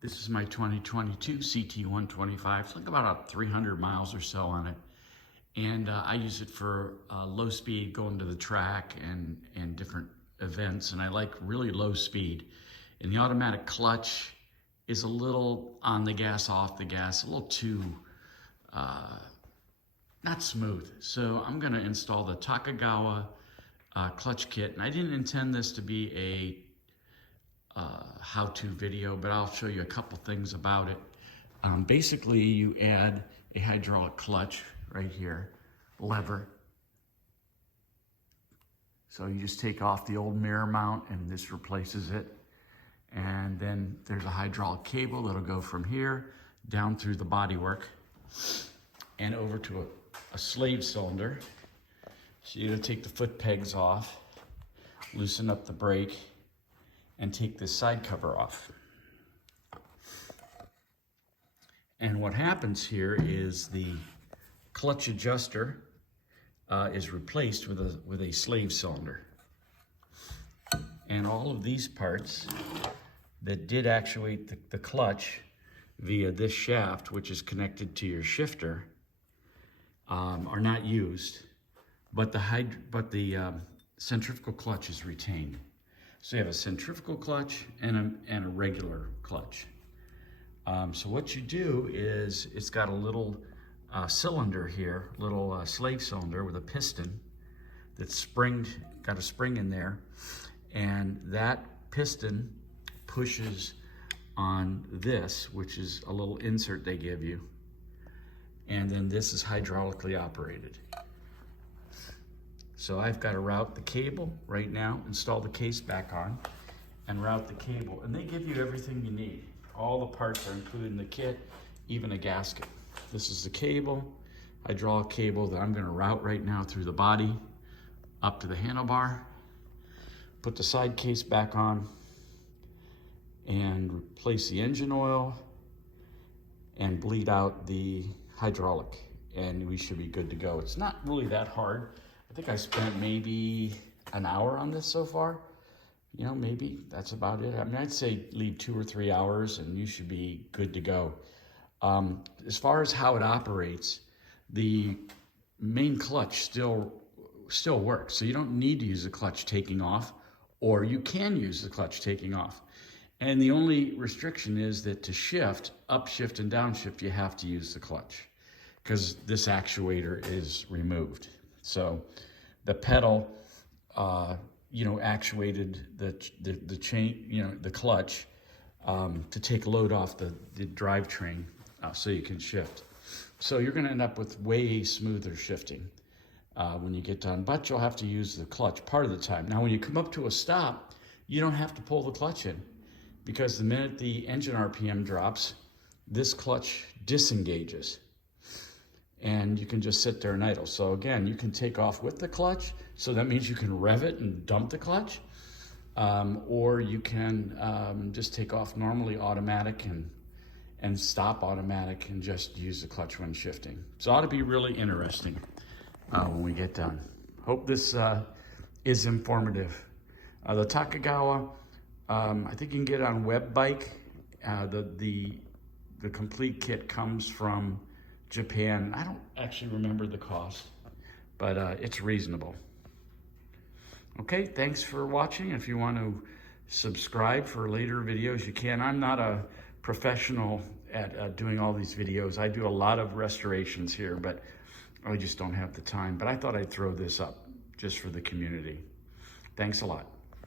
This is my 2022 CT125. It's like about 300 miles or so on it. And I use it for low speed, going to the track and different events. And I like really low speed. And the automatic clutch is a little on the gas, off the gas, a little too, not smooth. So I'm gonna install the Takegawa clutch kit. And I didn't intend this to be a how-to video, but I'll show you a couple things about it. Basically, you add a hydraulic clutch right here, lever. So you just take off the old mirror mount and this replaces it. And then there's a hydraulic cable that'll go from here down through the bodywork and over to a slave cylinder. So you're gonna take the foot pegs off, loosen up the brake, and take this side cover off. And what happens here is the clutch adjuster is replaced with a slave cylinder. And all of these parts that did actuate the clutch via this shaft, which is connected to your shifter, are not used, but the centrifugal clutch is retained. So you have a centrifugal clutch and a regular clutch. So what you do is, it's got a little cylinder here, little slave cylinder with a piston that's got a spring in there, and that piston pushes on this, which is a little insert they give you, and then this is hydraulically operated. So I've got to route the cable right now, install the case back on, and route the cable. And they give you everything you need. All the parts are included in the kit, even a gasket. This is the cable, hydraulic cable that I'm going to route right now through the body, up to the handlebar, put the side case back on, and replace the engine oil, and bleed out the hydraulic, and we should be good to go. It's not really that hard. I think I spent maybe an hour on this so far. You know, maybe that's about it. I mean, I'd say leave 2 or 3 hours and you should be good to go. As far as how it operates, the main clutch still works. So you don't need to use the clutch taking off, or you can use the clutch taking off. And the only restriction is that to shift, upshift and downshift, you have to use the clutch because this actuator is removed. So the pedal, actuated the chain, the clutch to take load off the drivetrain so you can shift. So you're going to end up with way smoother shifting when you get done, but you'll have to use the clutch part of the time. Now, when you come up to a stop, you don't have to pull the clutch in, because the minute the engine RPM drops, this clutch disengages. And you can just sit there and idle. So again, you can take off with the clutch. So that means you can rev it and dump the clutch. Or you can just take off normally automatic and stop automatic and just use the clutch when shifting. So it ought to be really interesting when we get done. Hope this is informative. The Takegawa, I think you can get it on WebBike. The complete kit comes from Japan. I don't actually remember the cost, but it's reasonable. Okay, thanks for watching. If you want to subscribe for later videos, you can. I'm not a professional at doing all these videos. I do a lot of restorations here, but I just don't have the time. But I thought I'd throw this up just for the community. Thanks a lot.